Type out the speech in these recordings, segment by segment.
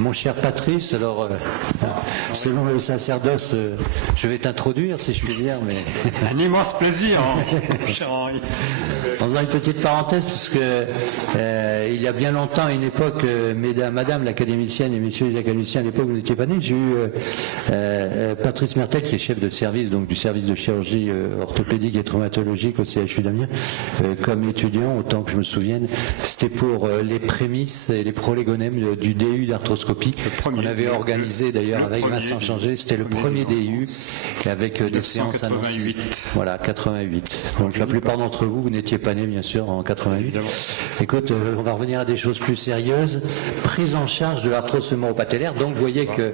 Mon cher Patrice, alors, selon le sacerdoce, je vais t'introduire, si je puis dire, mais... Un immense plaisir, mon cher Henri. En faisant une petite parenthèse, puisque il y a bien longtemps, à une époque, madame l'académicienne et messieurs les académiciens, à l'époque, vous n'étiez pas nés, j'ai eu Patrice Mertel, qui est chef de service, donc du service de chirurgie orthopédique et traumatologique au CHU d'Amiens, comme étudiant, autant que je me souvienne. C'était pour les prémices et les prolégonèmes du DU d'arthroscopie, qu'on avait organisé d'ailleurs avec Vincent Changé. C'était le premier DU, avec des séances annoncées. Voilà, 88. Donc la plupart d'entre vous, vous n'étiez pas nés, bien sûr, en 88. Évidemment. Écoute, on va revenir à des choses plus sérieuses. Prise en charge de l'arthrose fémoro-patellaire. Donc vous voyez que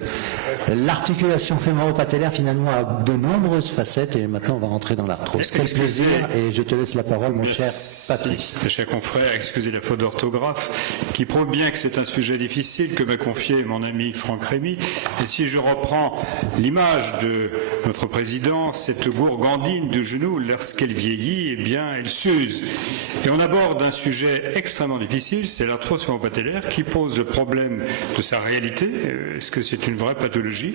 l'articulation fémoro-patellaire, finalement, a de nombreuses facettes, et maintenant on va rentrer dans l'arthrose. Quel plaisir, et je te laisse la parole, mon cher Patrice. Mes chers confrères, excusez la faute d'orthographe, qui prouve bien que c'est un sujet difficile que m'a confié mon ami Franck Rémy. Et si je reprends l'image de notre président, cette gourgandine du genou, lorsqu'elle vieillit, eh bien, elle s'use. Et on aborde un sujet extrêmement difficile, c'est l'arthrose fémoro-patellaire, qui pose le problème de sa réalité, est-ce que c'est une vraie pathologie,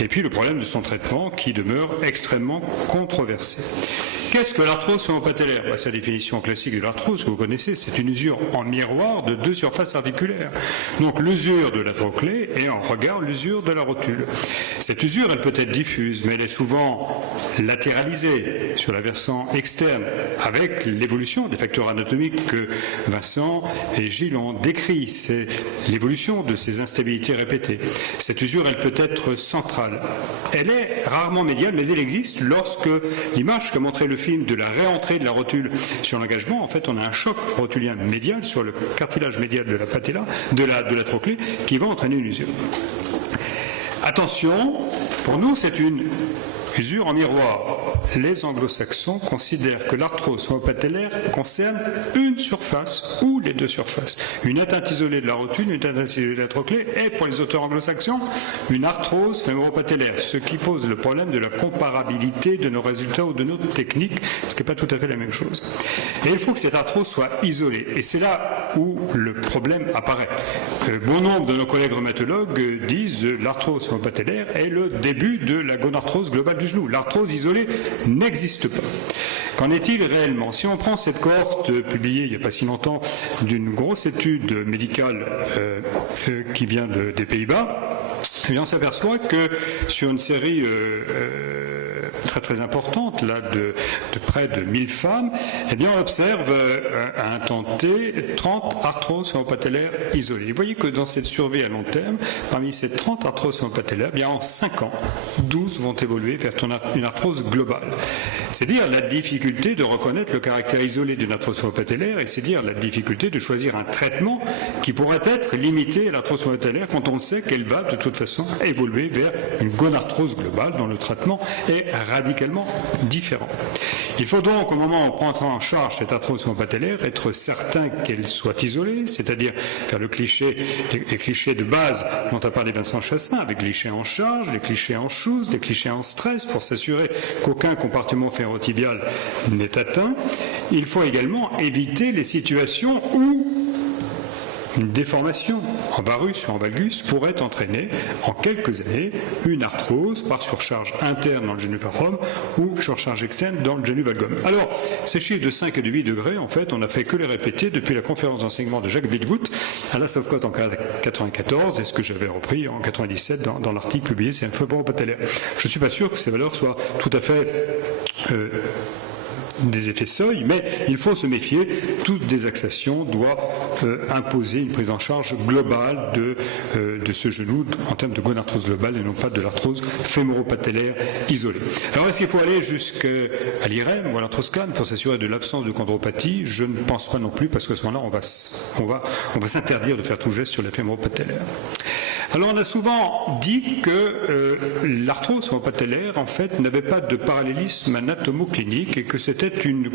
et puis le problème de son traitement, qui demeure extrêmement controversé. Qu'est-ce que l'arthrose fémoro-patellaire? Sa définition classique de l'arthrose, que vous connaissez, c'est une usure en miroir de deux surfaces articulaires. Donc l'usure de la trochlée et en regard l'usure de la rotule. Cette usure, elle peut être diffuse, mais elle est souvent latéralisée sur la versant externe, avec l'évolution des facteurs anatomiques que Vincent et Gilles ont décrit. C'est l'évolution de ces instabilités répétées. Cette usure, elle peut être centrale. Elle est rarement médiale, mais elle existe lorsque l'image qu'a montré le film de la réentrée de la rotule sur l'engagement, en fait, on a un choc rotulien médial sur le cartilage médial de la patella, de la trochlée, qui va entraîner une usure. Attention, pour nous, c'est une usure en miroir. Les anglo-saxons considèrent que l'arthrose fémoro-patellaire concerne une surface ou les deux surfaces. Une atteinte isolée de la rotule, une atteinte isolée de la trochlée, et pour les auteurs anglo-saxons, une arthrose fémoro-patellaire, ce qui pose le problème de la comparabilité de nos résultats ou de nos techniques, ce qui n'est pas tout à fait la même chose. Et il faut que cette arthrose soit isolée. Et c'est là où le problème apparaît. Bon nombre de nos collègues rhumatologues disent l'arthrose fémoro-patellaire est le début de la gonarthrose globale du genou. L'arthrose isolée n'existe pas. Qu'en est-il réellement? Si on prend cette cohorte publiée il n'y a pas si longtemps d'une grosse étude médicale qui vient des Pays-Bas, eh bien on s'aperçoit que sur une série très très importante là, de près de 1000 femmes, eh bien on observe à un temps T 30 arthroses fémoro-patellaires isolées. Vous voyez que dans cette survie à long terme, parmi ces 30 arthroses fémoro-patellaires, eh bien en 5 ans, 12 vont évoluer vers une arthrose globale. C'est dire la difficulté de reconnaître le caractère isolé d'une arthrose fémoro-patellaire, et c'est dire la difficulté de choisir un traitement qui pourrait être limité à l'arthrose fémoro-patellaire quand on sait qu'elle va de toute façon évoluer vers une gonarthrose globale dont le traitement est radicalement différent. Il faut donc, au moment où on prend en charge cette arthrose fémoro-patellaire, être certain qu'elle soit isolée, c'est-à-dire faire les clichés de base dont a parlé Vincent Chassin, avec les clichés en charge, les clichés en chose, les clichés en stress, pour s'assurer qu'aucun compartiment fémorotibial n'est atteint. Il faut également éviter les situations où une déformation en varus ou en valgus pourrait entraîner en quelques années une arthrose par surcharge interne dans le génu-varum ou surcharge externe dans le génu-valgum. Alors, ces chiffres de 5 et de 8 degrés, en fait, on n'a fait que les répéter depuis la conférence d'enseignement de Jacques Villevout à la Sovcot en 1994 et ce que j'avais repris en 1997 dans l'article publié c'est un fémoro-patellaire. Je ne suis pas sûr que ces valeurs soient tout à fait des effets seuil, mais il faut se méfier. Toute désaxation doit imposer une prise en charge globale de ce genou en termes de gonarthrose globale et non pas de l'arthrose fémoro-patellaire isolée. Alors est-ce qu'il faut aller jusqu'à l'IRM ou à l'arthroscan pour s'assurer de l'absence de chondropathie? Je ne pense pas non plus, parce qu'à ce moment-là, on va s'interdire de faire tout geste sur la fémoro-patellaire. Alors on a souvent dit que l'arthrose fémoro-patellaire en fait n'avait pas de parallélisme anatomo-clinique et que c'était une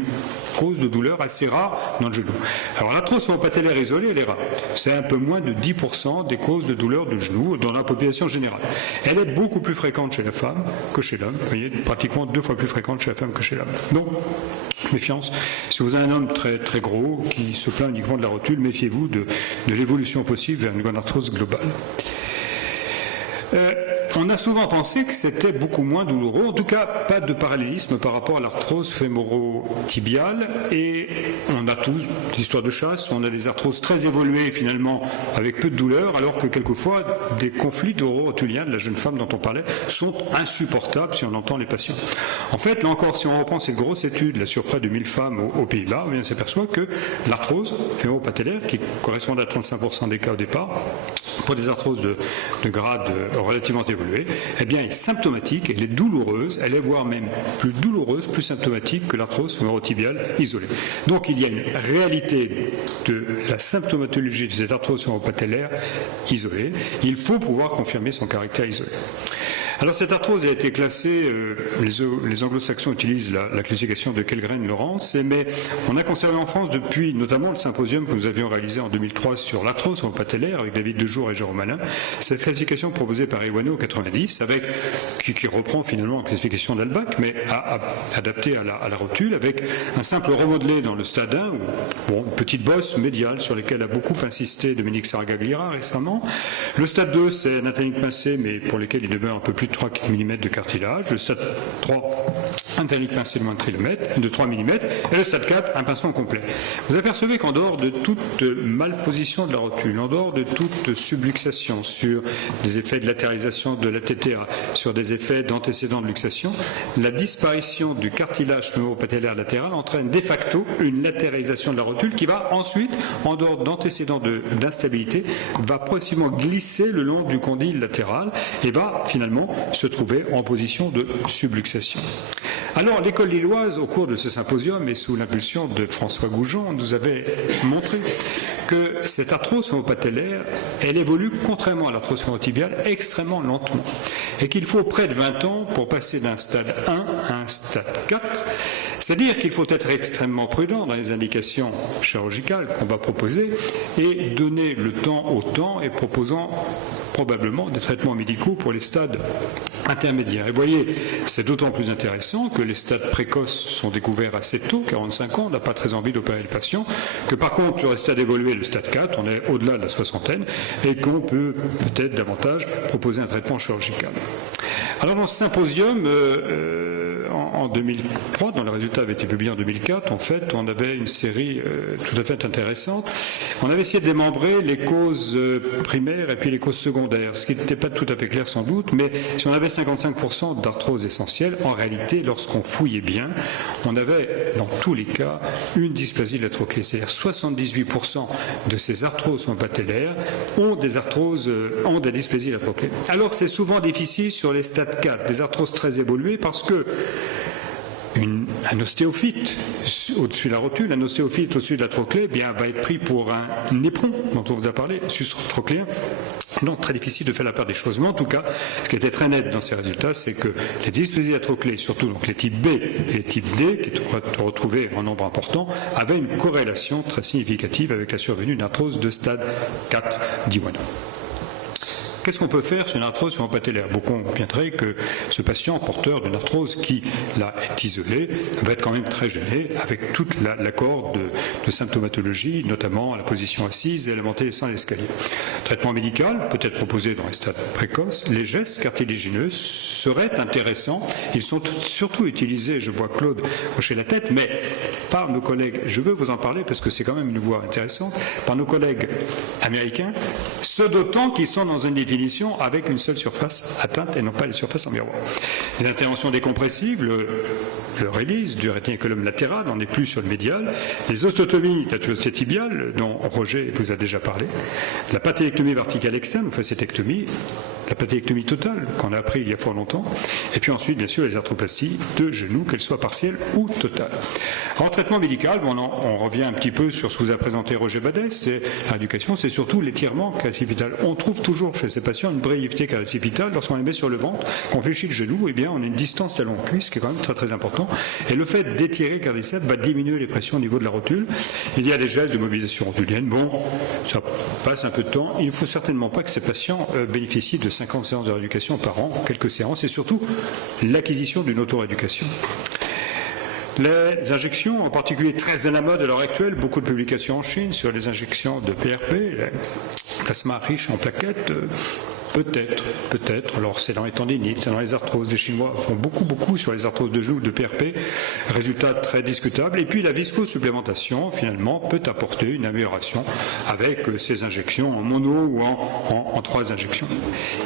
cause de douleur assez rare dans le genou. Alors l'arthrose fémoro-patellaire isolée, elle est rare. C'est un peu moins de 10% des causes de douleur du genou dans la population générale. Elle est beaucoup plus fréquente chez la femme que chez l'homme. Vous voyez, pratiquement 2 fois plus fréquente chez la femme que chez l'homme. Donc, méfiance. Si vous avez un homme très, très gros qui se plaint uniquement de la rotule, méfiez-vous de l'évolution possible vers une gonarthrose globale. On a souvent pensé que c'était beaucoup moins douloureux, en tout cas pas de parallélisme par rapport à l'arthrose fémoro-tibiale, et on a tous l'histoire de chasse, on a des arthroses très évoluées finalement avec peu de douleur, alors que quelquefois des conflits neuro-rotuliens de la jeune femme dont on parlait sont insupportables si on entend les patients. En fait, là encore, si on reprend cette grosse étude là, sur près de 1000 femmes aux Pays-Bas, on s'aperçoit que l'arthrose fémoro-patellaire, qui correspond à 35% des cas au départ, pour des arthroses de grade relativement évolué, eh bien, elle est symptomatique, elle est douloureuse, elle est voire même plus douloureuse, plus symptomatique que l'arthrose fémoro-tibiale isolée. Donc, il y a une réalité de la symptomatologie de cette arthrose fémoro-patellaire isolée. Il faut pouvoir confirmer son caractère isolé. Alors cette arthrose a été classée, les anglo-saxons utilisent la classification de Kellgren-Lawrence, mais on a conservé en France depuis notamment le symposium que nous avions réalisé en 2003 sur l'arthrose fémoro-patellaire avec David Dejour et Jérôme Alain, cette classification proposée par Iwano en 90, qui reprend finalement la classification d'Albach, mais adaptée à la rotule, avec un simple remodelé dans le stade 1, une petite bosse médiale sur laquelle a beaucoup insisté Dominique Saragagliera récemment. Le stade 2, c'est un interligne pincé, mais pour lequel il demeure un peu plus de 3 mm de cartilage. Le stade 3, un interligne pincé de moins de 3 mm. Et le stade 4, un pincement complet. Vous apercevez qu'en dehors de toute malposition de la rotule, en dehors de toute subluxation, sur des effets de latéralisation de la TTA, sur des effets d'antécédent de luxation, la disparition du cartilage fémoro-patellaire latéral entraîne de facto une latéralisation de la rotule qui va ensuite, en dehors d'antécédents d'instabilité, va progressivement glisser le long du condyle latéral et va finalement se trouver en position de subluxation. Alors, l'école lilloise, au cours de ce symposium et sous l'impulsion de François Goujon, nous avait montré que cette arthrose fémoro-patellaire, elle évolue, contrairement à l'arthrose fémoro-tibiale, extrêmement lentement. Et qu'il faut près de 20 ans pour passer d'un stade 1 à un stade 4. C'est-à-dire qu'il faut être extrêmement prudent dans les indications chirurgicales qu'on va proposer et donner le temps au temps et proposant probablement des traitements médicaux pour les stades intermédiaires. Et vous voyez, c'est d'autant plus intéressant que les stades précoces sont découverts assez tôt, 45 ans, on n'a pas très envie d'opérer le patient, que par contre sur les stades évolués, le stade 4, on est au-delà de la soixantaine, et qu'on peut peut-être davantage proposer un traitement chirurgical. Alors dans ce symposium, en 2003, dont le résultat avait été publié en 2004, en fait, on avait une série tout à fait intéressante. On avait essayé de démembrer les causes primaires et puis les causes secondaires, ce qui n'était pas tout à fait clair sans doute, mais si on avait 55% d'arthrose essentielle, en réalité, lorsqu'on fouillait bien, on avait dans tous les cas une dysplasie de la trochlée, c'est-à-dire 78% de ces arthroses patellaires ont des dysplasies de la trochlée. Alors c'est souvent difficile sur les stades 4, des arthroses très évoluées, parce que un ostéophyte au-dessus de la rotule, un ostéophyte au-dessus de la trochlée, va être pris pour un éperon dont on vous a parlé, sus-trochléen. Donc très difficile de faire la part des choses. Mais en tout cas, ce qui était très net dans ces résultats, c'est que les dysplasies de la trochlée, surtout donc les types B et les types D, qui étaient retrouvés en nombre important, avaient une corrélation très significative avec la survenue d'arthrose de stade 4 d'Iwano. Qu'est-ce qu'on peut faire sur une arthrose fémoro-patellaire? Beaucoup conviendraient que ce patient porteur d'une arthrose qui, là, est isolée, va être quand même très gêné avec toute l'accord de symptomatologie, notamment à la position assise et à la montée des descente l'escalier. Traitement médical peut être proposé dans les stades précoces. Les gestes cartilagineux seraient intéressants. Ils sont surtout utilisés, je vois Claude hocher la tête, mais par nos collègues, je veux vous en parler parce que c'est quand même une voie intéressante, par nos collègues américains, ce d'autant qu'ils sont dans une définition avec une seule surface atteinte et non pas les surfaces en miroir. Les interventions décompressives, le release du rétiniculum latéral, on n'est plus sur le médial, les osteotomies de la tuberosité tibiale, dont Roger vous a déjà parlé, la patélectomie verticale externe ou fasciectomie, la patélectomie totale qu'on a appris il y a fort longtemps, et puis ensuite bien sûr les arthroplasties de genoux, qu'elles soient partielles ou totales. En traitement médical, on revient un petit peu sur ce que vous a présenté Roger Badès, c'est la rééducation, c'est surtout l'étirement caricipital. On trouve toujours chez ces patients une brévité caricipitale lorsqu'on les met sur le ventre, qu'on fléchit le genou, on a une distance talon-cuisse qui est quand même très très important, et le fait d'étirer le quadriceps va diminuer les pressions au niveau de la rotule. Il y a des gestes de mobilisation rotulienne, ça passe un peu de temps, il ne faut certainement pas que ces patients bénéficient de 50 séances de rééducation par an, quelques séances, et surtout l'acquisition d'une auto-rééducation. Les injections, en particulier très à la mode à l'heure actuelle, beaucoup de publications en Chine sur les injections de PRP, plasma riche en plaquettes, Peut-être. Alors c'est dans les tendinites, c'est dans les arthroses. Les Chinois font beaucoup sur les arthroses de genoux, de PRP. Résultat très discutable. Et puis la viscosupplémentation, finalement, peut apporter une amélioration avec ces injections en mono ou en 3 injections.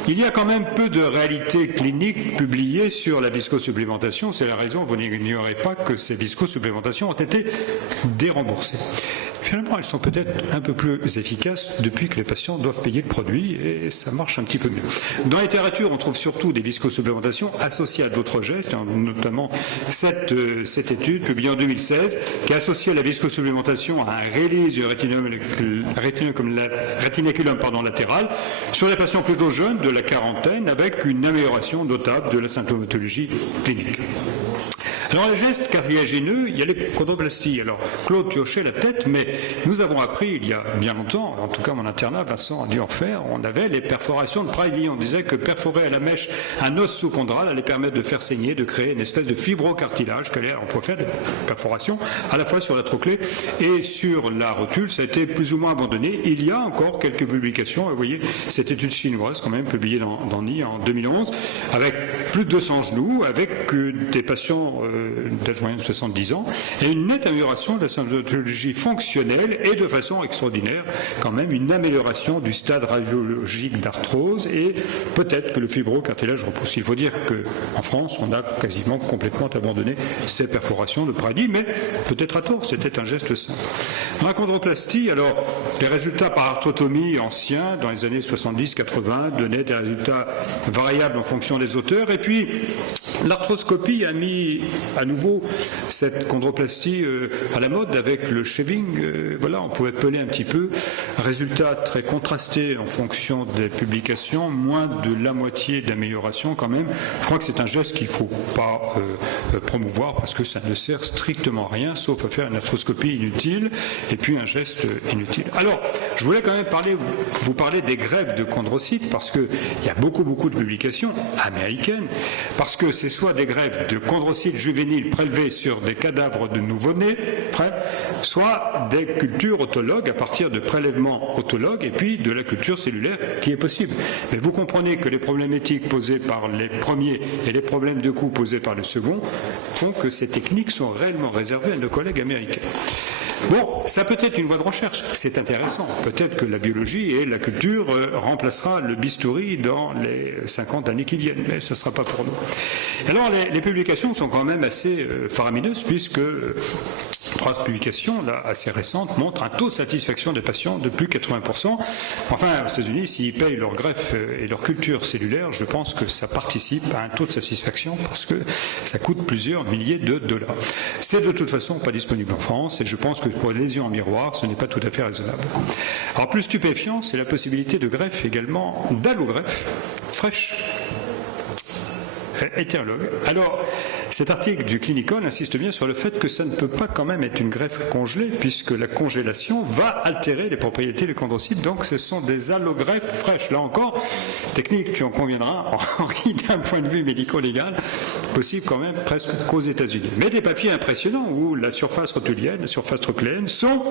Il y a quand même peu de réalités cliniques publiées sur la viscosupplémentation. C'est la raison, vous n'ignorez pas que ces viscosupplémentations ont été déremboursées. Finalement, elles sont peut-être un peu plus efficaces depuis que les patients doivent payer le produit et ça marche un petit peu mieux. Dans la littérature, on trouve surtout des viscosupplémentations associées à d'autres gestes, notamment cette étude publiée en 2016 qui associe la viscosupplémentation à un release du rétinaculum latéral sur des patients plutôt jeunes de la quarantaine avec une amélioration notable de la symptomatologie clinique. Alors, les gestes cartilagineux, il y a les chondroplasties. Alors, Claude, tu hochais la tête, mais nous avons appris il y a bien longtemps, en tout cas mon internat, Vincent a dû en faire, on avait les perforations de Brady. On disait que perforer à la mèche un os sous-chondral allait permettre de faire saigner, de créer une espèce de fibrocartilage. On pouvait faire des perforations à la fois sur la trochlée et sur la rotule. Ça a été plus ou moins abandonné. Il y a encore quelques publications. Vous voyez, cette étude chinoise, quand même, publiée dans NI en 2011, avec plus de 200 genoux, avec des patients d'âge moyen de 70 ans, et une nette amélioration de la symptomatologie fonctionnelle et de façon extraordinaire, quand même une amélioration du stade radiologique d'arthrose et peut-être que le fibrocartilage repousse. Il faut dire qu'en France, on a quasiment complètement abandonné ces perforations de Brady, mais peut-être à tort, c'était un geste simple. Dans la chondroplastie, alors, les résultats par arthrotomie anciens, dans les années 70-80, donnaient des résultats variables en fonction des auteurs, et puis l'arthroscopie a mis à nouveau cette chondroplastie à la mode avec le shaving. Voilà, on pouvait peler un petit peu. Résultat très contrasté en fonction des publications, moins de la moitié d'amélioration quand même. Je crois que c'est un geste qu'il ne faut pas promouvoir parce que ça ne sert strictement à rien, sauf à faire une arthroscopie inutile et puis un geste inutile. Alors, je voulais quand même vous parler des greffes de chondrocytes parce qu'il y a beaucoup de publications américaines, parce que c'est soit des greffes de chondrocytes juvéniles prélevés sur des cadavres de nouveau-nés, soit des cultures autologues à partir de prélèvements autologues et puis de la culture cellulaire qui est possible. Mais vous comprenez que les problèmes éthiques posés par les premiers et les problèmes de coût posés par le second font que ces techniques sont réellement réservées à nos collègues américains. Bon, ça peut être une voie de recherche, c'est intéressant. Peut-être que la biologie et la culture remplacera le bistouri dans les 50 années qui viennent, mais ça ne sera pas pour nous. Alors, les publications sont quand même assez faramineuses, puisque 3 publications là, assez récentes montrent un taux de satisfaction des patients de plus de 80%. Enfin, aux États-Unis, s'ils payent leur greffe et leur culture cellulaire, je pense que ça participe à un taux de satisfaction parce que ça coûte plusieurs milliers de dollars. C'est de toute façon pas disponible en France et je pense que pour les lésions en miroir, ce n'est pas tout à fait raisonnable. Alors, plus stupéfiant, c'est la possibilité de greffe également d'allogreffe fraîche. Hétérologue. Alors, cet article du Clinicon insiste bien sur le fait que ça ne peut pas quand même être une greffe congelée, puisque la congélation va altérer les propriétés des chondrocytes, donc ce sont des allogreffes fraîches. Là encore, technique, tu en conviendras, Henri, d'un point de vue médico-légal, possible quand même presque qu'aux États-Unis. Mais des papiers impressionnants où la surface rotulienne, la surface trochléenne sont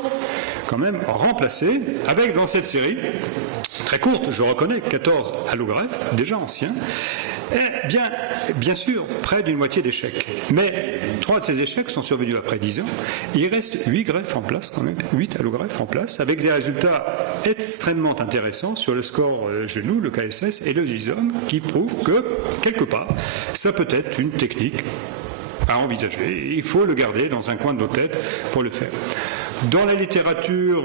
quand même remplacées avec dans cette série, très courte, je reconnais, 14 allogreffes, déjà anciens, et bien sûr, près d'une moitié d'échecs. Mais 3 de ces échecs sont survenus après 10 ans. Il reste 8 greffes en place quand même, 8 allogreffes en place, avec des résultats extrêmement intéressants sur le score genou, le KSS et le lysome, qui prouvent que, quelque part, ça peut être une technique à envisager. Il faut le garder dans un coin de nos têtes pour le faire. Dans la littérature,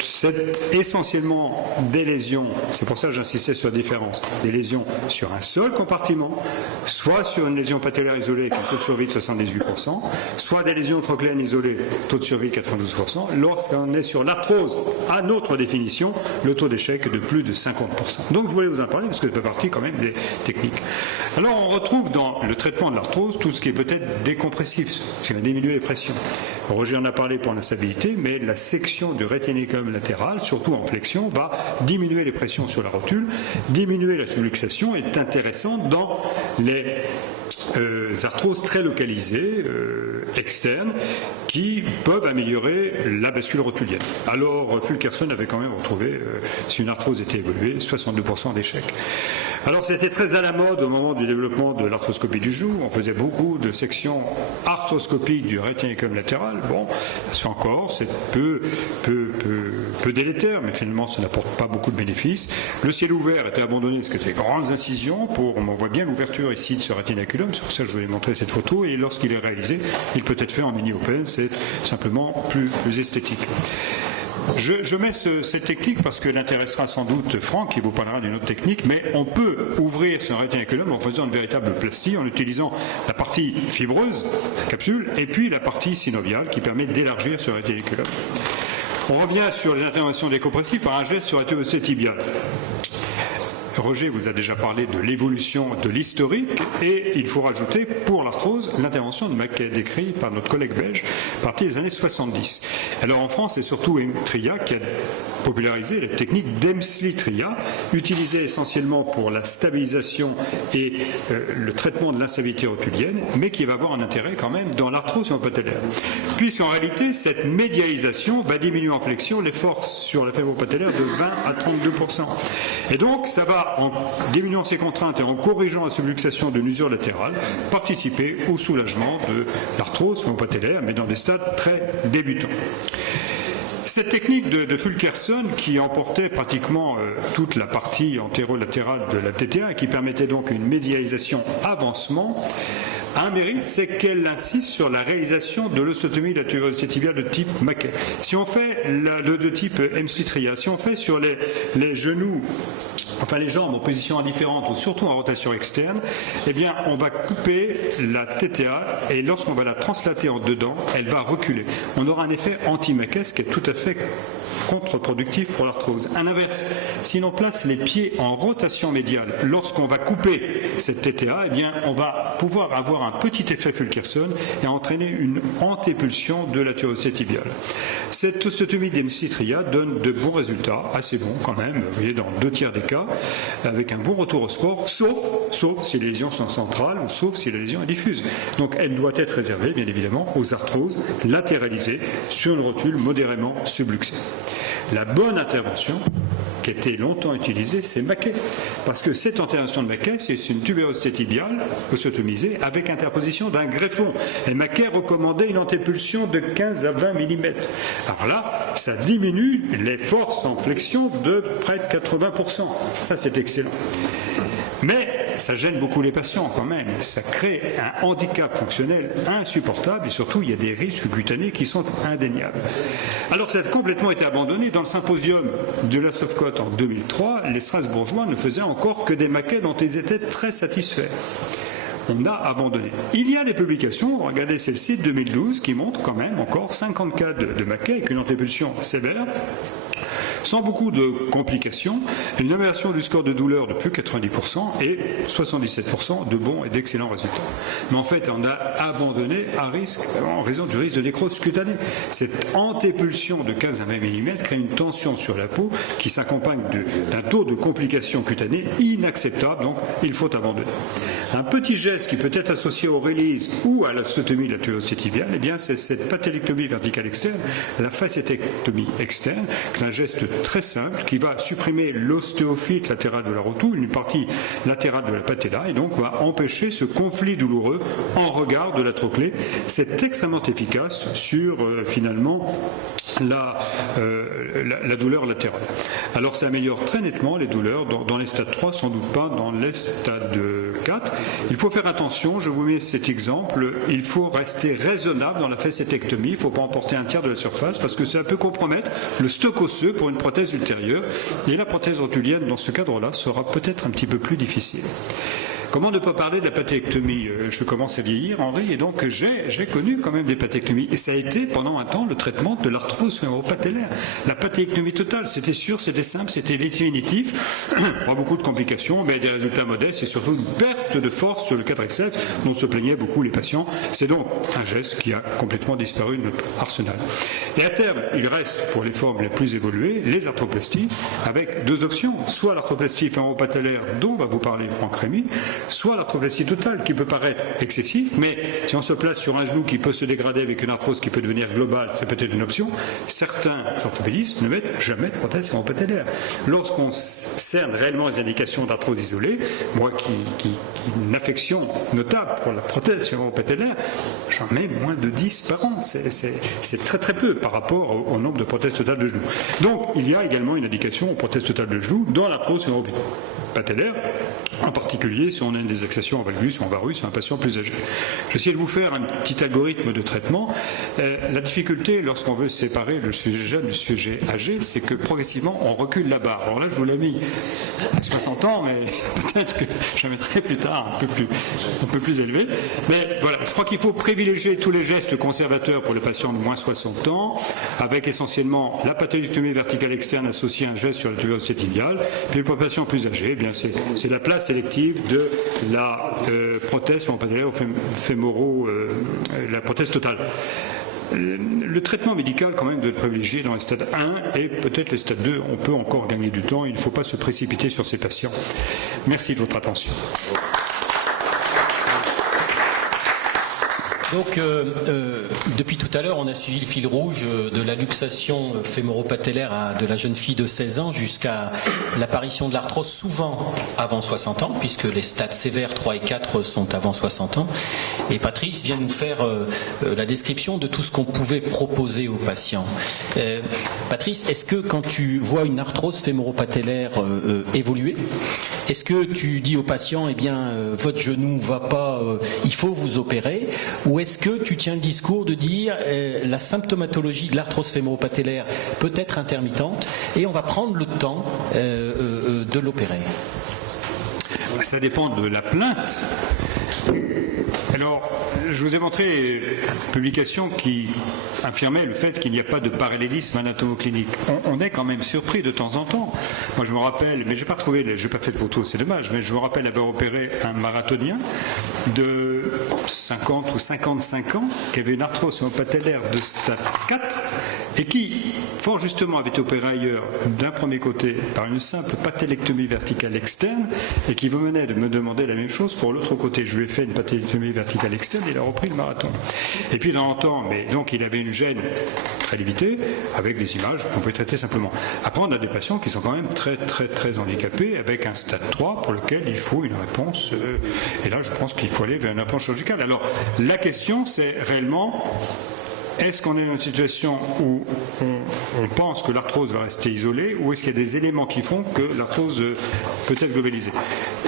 c'est essentiellement des lésions, c'est pour ça que j'insistais sur la différence, des lésions sur un seul compartiment, soit sur une lésion patellaire isolée avec un taux de survie de 78%, soit des lésions trochléennes isolées, taux de survie de 92%. Lorsqu'on est sur l'arthrose, à notre définition, le taux d'échec est de plus de 50%. Donc je voulais vous en parler parce que ça fait partie quand même des techniques. Alors on retrouve dans le traitement de l'arthrose tout ce qui est peut-être décompressif, ce qui va diminuer les pressions. Roger en a parlé pour l'instabilité, mais la section du rétiniculum latéral, surtout en flexion, va diminuer les pressions sur la rotule, diminuer la subluxation, est intéressante dans les arthroses très localisées, externes, qui peuvent améliorer la bascule rotulienne. Alors, Fulkerson avait quand même retrouvé, si une arthrose était évoluée, 62% d'échecs. Alors, c'était très à la mode au moment du développement de l'arthroscopie du genou. On faisait beaucoup de sections arthroscopiques du réticulum latéral. Bon, c'est encore, c'est peu délétère, mais finalement, ça n'apporte pas beaucoup de bénéfices. Le ciel ouvert était abandonné parce que c'était grandes incisions. On voit bien l'ouverture ici de ce rétinaculum, c'est pour ça que je voulais montrer cette photo. Et lorsqu'il est réalisé, il peut être fait en mini-open, c'est simplement plus esthétique. Je mets cette technique parce qu'elle intéressera sans doute Franck, qui vous parlera d'une autre technique, mais on peut ouvrir ce rétinaculum en faisant une véritable plastie, en utilisant la partie fibreuse, la capsule, et puis la partie synoviale qui permet d'élargir ce rétinaculum. On revient sur les interventions décompressives par un geste sur la tuberosité tibiale. Roger vous a déjà parlé de l'évolution de l'historique et il faut rajouter pour l'arthrose l'intervention de Maquet décrite par notre collègue belge à partir des années 70. Alors en France, c'est surtout Tria qui a popularisé la technique d'Emslie-Tria, utilisée essentiellement pour la stabilisation et le traitement de l'instabilité rotulienne, mais qui va avoir un intérêt quand même dans l'arthrose patellaire. Puisqu'en réalité, cette médialisation va diminuer en flexion les forces sur la fémur patellaire de 20 à 32%. Et donc, ça va, en diminuant ces contraintes et en corrigeant la subluxation de l'usure latérale, participer au soulagement de l'arthrose patellaire, mais dans des stades très débutants. Cette technique de Fulkerson, qui emportait pratiquement toute la partie antérolatérale de la TTA et qui permettait donc une médialisation avancement, a un mérite, c'est qu'elle insiste sur la réalisation de l'osteotomie de la tuberosité tibiale de type Maquet. Si on fait de type Emslie-Tria, si on fait sur les genoux, enfin les jambes en position indifférente ou surtout en rotation externe, eh bien on va couper la TTA et lorsqu'on va la translater en dedans, elle va reculer. On aura un effet anti-Maquet, ce qui est tout à fait contre-productif pour l'arthrose. À l'inverse, si l'on place les pieds en rotation médiale, lorsqu'on va couper cette TTA, eh bien on va pouvoir avoir un petit effet Fulkerson et entraîner une antépulsion de la tuberosité tibiale. Cette osteotomie d'Emslie-Tria donne de bons résultats, assez bons quand même, vous voyez, dans 2/3 des cas, avec un bon retour au sport, sauf si les lésions sont centrales ou sauf si la lésion est diffuse. Donc elle doit être réservée, bien évidemment, aux arthroses latéralisées sur une rotule modérément subluxée. La bonne intervention, qui a été longtemps utilisée, c'est Maquet. Parce que cette intervention de Maquet, c'est une tuberosité tibiale osteotomisée avec interposition d'un greffon. Et Maquet recommandait une antépulsion de 15 à 20 mm. Alors là, ça diminue les forces en flexion de près de 80%. Ça, c'est excellent. Mais ça gêne beaucoup les patients quand même. Ça crée un handicap fonctionnel insupportable et surtout, il y a des risques cutanés qui sont indéniables. Alors, ça a complètement été abandonné. Dans le symposium de la Sofcote en 2003, les Strasbourgeois ne faisaient encore que des Maquets dont ils étaient très satisfaits. On a abandonné. Il y a des publications, regardez celle-ci de 2012, qui montrent quand même encore 50 cas de Maquet avec une antépulsion sévère, sans beaucoup de complications, une amélioration du score de douleur de plus de 90% et 77% de bons et d'excellents résultats. Mais en fait, on a abandonné en raison du risque de nécrose cutanée. Cette antépulsion de 15 à 20 mm crée une tension sur la peau qui s'accompagne d'un taux de complications cutanées inacceptable, donc il faut abandonner. Un petit geste qui peut être associé au release ou à l'osteotomie de la tuberosité tibiale, eh bien c'est cette patellectomie verticale externe, la facétectomie externe, qui est un geste très simple qui va supprimer l'ostéophyte latéral de la rotule, une partie latérale de la patella, et donc va empêcher ce conflit douloureux en regard de la trochlée. C'est extrêmement efficace sur finalement la douleur latérale. Alors ça améliore très nettement les douleurs dans les stades 3, sans doute pas dans les stades 4. Il faut faire attention, je vous mets cet exemple, il faut rester raisonnable dans la facétectomie, il ne faut pas emporter un tiers de la surface parce que ça peut compromettre le stock osseux pour une prothèse ultérieure et la prothèse rotulienne dans ce cadre-là sera peut-être un petit peu plus difficile. Comment ne pas parler de la patellectomie? Je commence à vieillir, Henri, et donc j'ai connu quand même des patellectomies. Et ça a été pendant un temps le traitement de l'arthrose fémoro-patellaire. La patellectomie totale, c'était sûr, c'était simple, c'était définitif. Pas beaucoup de complications, mais des résultats modestes et surtout une perte de force sur le quadriceps dont se plaignaient beaucoup les patients. C'est donc un geste qui a complètement disparu de notre arsenal. Et à terme, il reste pour les formes les plus évoluées les arthroplasties avec deux options. Soit l'arthroplastie fémoro-patellaire dont va vous parler Franck Rémy, soit l'arthroplastie totale qui peut paraître excessive, mais si on se place sur un genou qui peut se dégrader avec une arthrose qui peut devenir globale, c'est peut-être une option. Certains orthopédistes ne mettent jamais de prothèse fémoro-patellaire. Lorsqu'on cerne réellement les indications d'arthrose isolée, moi qui une affection notable pour la prothèse fémoro-patellaire, j'en mets moins de 10 par an. C'est très très peu par rapport au nombre de prothèses totales de genoux. Donc il y a également une indication aux prothèses totales de genoux dans l'arthrose fémoro-patellaire, en particulier si on a une désaxation en valgus ou en varus, un patient plus âgé. J'essaie de vous faire un petit algorithme de traitement. La difficulté lorsqu'on veut séparer le sujet jeune du sujet âgé, c'est que progressivement on recule la barre. Alors là je vous l'ai mis à 60 ans, mais peut-être que je la mettrai plus tard un peu plus élevé. Mais voilà, je crois qu'il faut privilégier tous les gestes conservateurs pour les patients de moins 60 ans, avec essentiellement la patellectomie verticale externe associée à un geste sur la tuberose tibiale. Puis pour les patients plus âgés, eh bien c'est la place sélective de la prothèse fémoro-patellaire la prothèse totale. Le traitement médical, quand même, doit être privilégié dans les stades 1 et peut-être les stades 2. On peut encore gagner du temps. Il ne faut pas se précipiter sur ces patients. Merci de votre attention. Donc, depuis tout à l'heure, on a suivi le fil rouge de la luxation fémoro-patellaire de la jeune fille de 16 ans jusqu'à l'apparition de l'arthrose, souvent avant 60 ans, puisque les stades sévères 3 et 4 sont avant 60 ans. Et Patrice vient nous faire la description de tout ce qu'on pouvait proposer aux patients. Patrice, est-ce que quand tu vois une arthrose fémoro-patellaire évoluer, est-ce que tu dis aux patients, eh bien, votre genou ne va pas, il faut vous opérer, ou est-ce que tu tiens le discours de dire la symptomatologie de l'arthrose fémoro-patellaire peut être intermittente et on va prendre le temps de l'opérer? Ça dépend de la plainte. Alors, je vous ai montré une publication qui affirmait le fait qu'il n'y a pas de parallélisme anatomoclinique. On est quand même surpris de temps en temps. Moi, je me rappelle, mais je n'ai pas fait de photo, c'est dommage, mais je me rappelle avoir opéré un marathonien de 50 ou 55 ans qui avait une arthrose fémoro-patellaire de stade 4 et qui, fort justement, avait été opéré ailleurs d'un premier côté par une simple patellectomie verticale externe et qui venait de me demander la même chose pour l'autre côté. Je lui ai fait une patellectomie verticale externe et il a repris le marathon. Et puis dans le temps, mais donc il avait une gêne très limitée avec des images qu'on peut traiter simplement. Après, on a des patients qui sont quand même très très très handicapés avec un stade 3 pour lequel il faut une réponse. Et là, je pense qu'il faut aller vers une approche chirurgicale. Alors, la question, c'est réellement... Est-ce qu'on est dans une situation où on pense que l'arthrose va rester isolée ou est-ce qu'il y a des éléments qui font que l'arthrose peut être globalisée?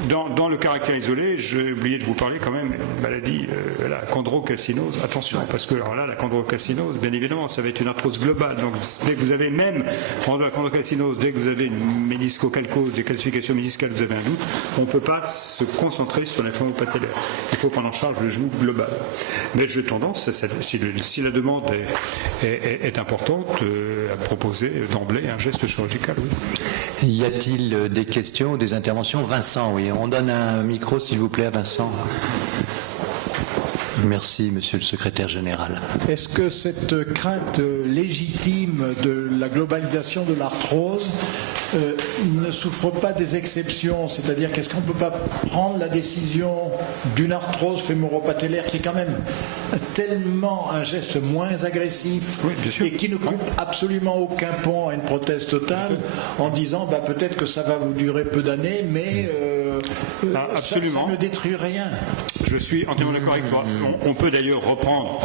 Dans le caractère isolé, j'ai oublié de vous parler quand même d'une maladie, la chondrocalcinose. Attention, parce que alors là, la chondrocalcinose, bien évidemment, ça va être une arthrose globale. Donc dès que vous avez même la chondrocalcinose, dès que vous avez une méniscocalcose, des calcifications méniscales, vous avez un doute, on ne peut pas se concentrer sur la fémoro-patellaire. Il faut prendre en charge le genou global. Mais j'ai tendance, si la demande est importante, à proposer d'emblée un geste chirurgical. Oui. Y a-t-il des questions ou des interventions? Vincent, oui. On donne un micro, s'il vous plaît, à Vincent. Merci, monsieur le secrétaire général. Est-ce que cette crainte légitime de la globalisation de l'arthrose ne souffre pas des exceptions? C'est-à-dire qu'est-ce qu'on ne peut pas prendre la décision d'une arthrose fémoro-patellaire qui est quand même tellement un geste moins agressif, oui, et qui ne coupe absolument aucun pont à une prothèse totale, en disant peut-être que ça va vous durer peu d'années, mais ça ne détruit rien. Je suis entièrement d'accord avec toi. On peut d'ailleurs reprendre,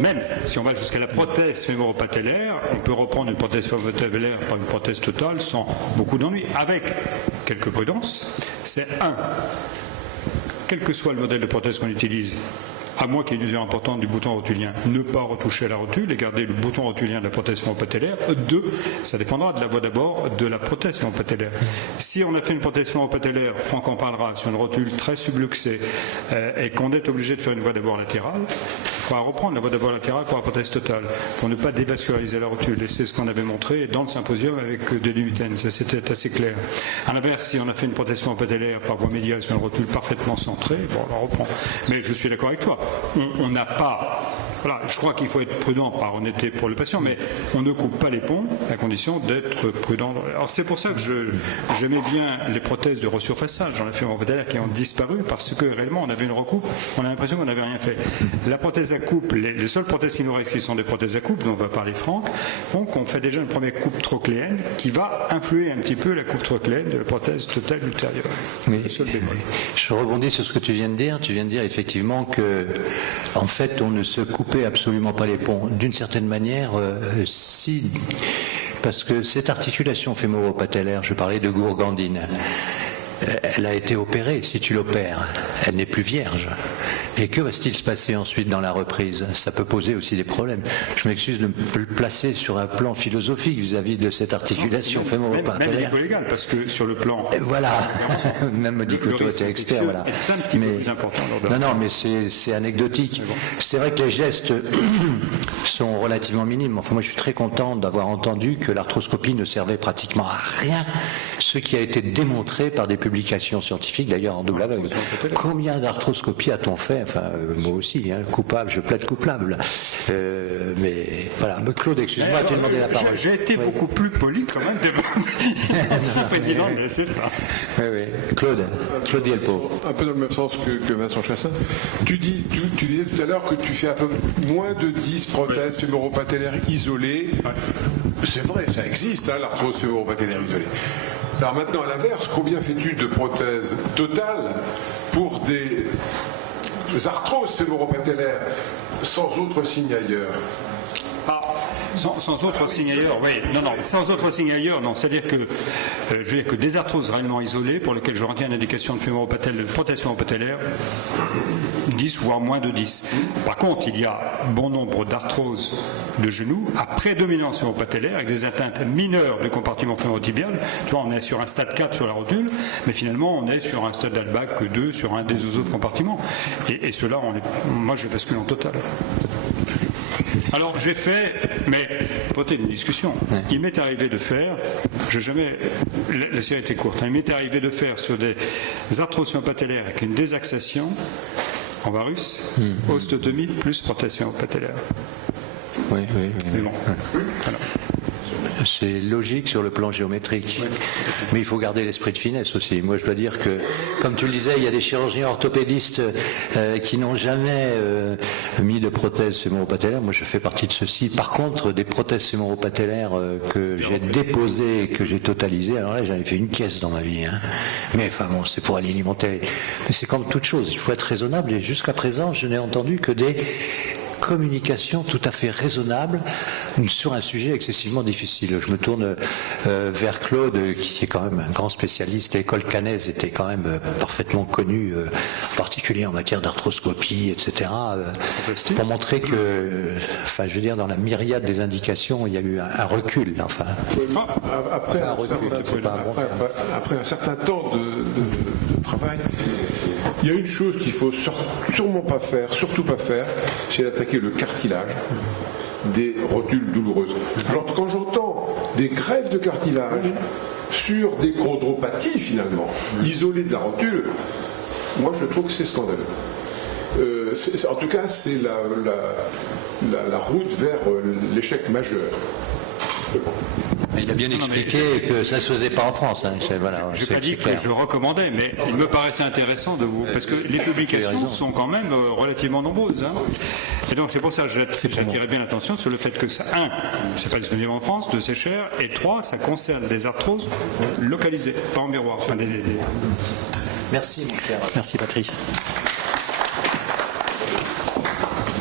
même si on va jusqu'à la prothèse fémoro-patellaire, on peut reprendre une prothèse fémoro-patellaire par une prothèse totale sans beaucoup d'ennui, avec quelques prudences. C'est quel que soit le modèle de prothèse qu'on utilise, à moins qu'il y ait une usure importante du bouton rotulien, ne pas retoucher à la rotule et garder le bouton rotulien de la prothèse fémoro-patellaire. 2, ça dépendra de la voie d'abord de la prothèse fémoro-patellaire. Si on a fait une prothèse fémoro-patellaire, Franck en parlera, sur une rotule très subluxée et qu'on est obligé de faire une voie d'abord latérale, il faudra reprendre la voie d'abord latérale pour la prothèse totale, pour ne pas dévasculariser la rotule. Et c'est ce qu'on avait montré dans le symposium avec Delimuten. Ça, c'était assez clair. À l'inverse, si on a fait une prothèse fémoro-patellaire par voie médiale sur une rotule parfaitement centrée, on la reprend. Mais je suis d'accord avec toi. On n'a pas Voilà, je crois qu'il faut être prudent par honnêteté pour le patient, mais on ne coupe pas les ponts à condition d'être prudent. Alors c'est pour ça que j'aimais bien les prothèses de resurfaçage dans la fémoro-patellaire qui ont disparu parce que réellement on avait une recoupe, on a l'impression qu'on n'avait rien fait. La prothèse à coupe, les seules prothèses qui nous restent qui sont des prothèses à coupe, dont va parler Franck, font qu'on fait déjà une première coupe trocléenne qui va influer un petit peu la coupe trocléenne de la prothèse totale ultérieure. Mais, je rebondis sur ce que tu viens de dire. Tu viens de dire effectivement que, en fait, on ne se coupait absolument pas les ponts. D'une certaine manière, si, parce que cette articulation fémoro-patellaire, je parlais de gourgandine, elle a été opérée. Si tu l'opères, elle n'est plus vierge. Et que va-t-il se passer ensuite dans la reprise? Ça peut poser aussi des problèmes. Je m'excuse de me placer sur un plan philosophique vis-à-vis de cette articulation fémoro-patellaire. Même légal, parce que sur le plan... Voilà, même me dit que toi tu es expert. Voilà. C'est un petit peu plus important. Non, mais c'est anecdotique. C'est vrai que les gestes sont relativement minimes. Enfin, moi, je suis très content d'avoir entendu que l'arthroscopie ne servait pratiquement à rien, ce qui a été démontré par des publications scientifiques, d'ailleurs en double aveugle. Combien d'arthroscopies a-t-on fait? Enfin, moi aussi, hein, coupable, je plaide coupable. Mais voilà, Claude, excuse-moi, tu as demandé la parole. J'ai été beaucoup plus poli quand même devant le président, mais c'est pas. Oui. Claude Vielpo. Un peu dans le même sens que Vincent Chassin. Tu disais tout à l'heure que tu fais un peu moins de 10 prothèses fémoro-patellaires isolées. C'est vrai, ça existe, hein, l'arthrose fémoro-patellaire isolée. Alors maintenant, à l'inverse, combien fais-tu de prothèses totales pour des arthroses fémoro-patellaires sans autre signe ailleurs? Sans autre signe ailleurs, oui. Non, sans autre signe ailleurs, non. C'est-à-dire que, je veux dire que des arthroses réellement isolées, pour lesquelles je retiens une indication de prothèse fémoro-patellaire, 10 voire moins de 10. Par contre, il y a bon nombre d'arthroses de genoux à prédominance fémoro-patellaire, avec des atteintes mineures du compartiment fémoro-tibial. Tu vois, on est sur un stade 4 sur la rotule, mais finalement, on est sur un stade d'Albach 2 sur un des autres compartiments. Et cela, moi, je bascule en total. Alors j'ai fait, mais pour une discussion, il m'est arrivé de faire, la série était courte, il m'est arrivé de faire sur des arthroses fémoro-patellaires avec une désaxation en varus, osteotomie plus prothèse fémoro-patellaire. Oui. Mais bon, voilà. C'est logique sur le plan géométrique. Mais il faut garder l'esprit de finesse aussi. Moi, je dois dire que, comme tu le disais, il y a des chirurgiens orthopédistes qui n'ont jamais mis de prothèse fémoro-patellaire. Moi, je fais partie de ceux-ci. Par contre, des prothèses fémoro-patellaires que j'ai déposées, que j'ai totalisées, alors là, j'en ai fait une caisse dans ma vie. Hein. Mais enfin bon, c'est pour alimenter. Mais c'est comme toute chose. Il faut être raisonnable. Et jusqu'à présent, je n'ai entendu que des communication tout à fait raisonnable sur un sujet excessivement difficile. Je me tourne vers Claude, qui est quand même un grand spécialiste. L'école caennaise était quand même parfaitement connue, en particulier en matière d'arthroscopie, etc., pour montrer que, enfin, je veux dire, dans la myriade des indications, il y a eu un recul. Enfin, après un certain temps de travail, il y a une chose qu'il faut sûrement pas faire, surtout pas faire, c'est d'attaquer le cartilage des rotules douloureuses. Quand j'entends des greffes de cartilage sur des chondropathies finalement, isolées de la rotule, moi je trouve que c'est scandaleux. En tout cas, c'est la route vers l'échec majeur. Il a bien expliqué que ça ne se faisait pas en France. Hein. Voilà, je n'ai pas dit que je recommandais, mais il me paraissait intéressant de vous... Parce que les publications sont quand même relativement nombreuses. Hein. Et donc c'est pour ça que j'attirais bien l'attention sur le fait que ça, 1, c'est pas disponible en France, 2, c'est cher, et 3, ça concerne des arthroses localisées, pas en miroir. Enfin, Merci mon cher. Merci Patrice.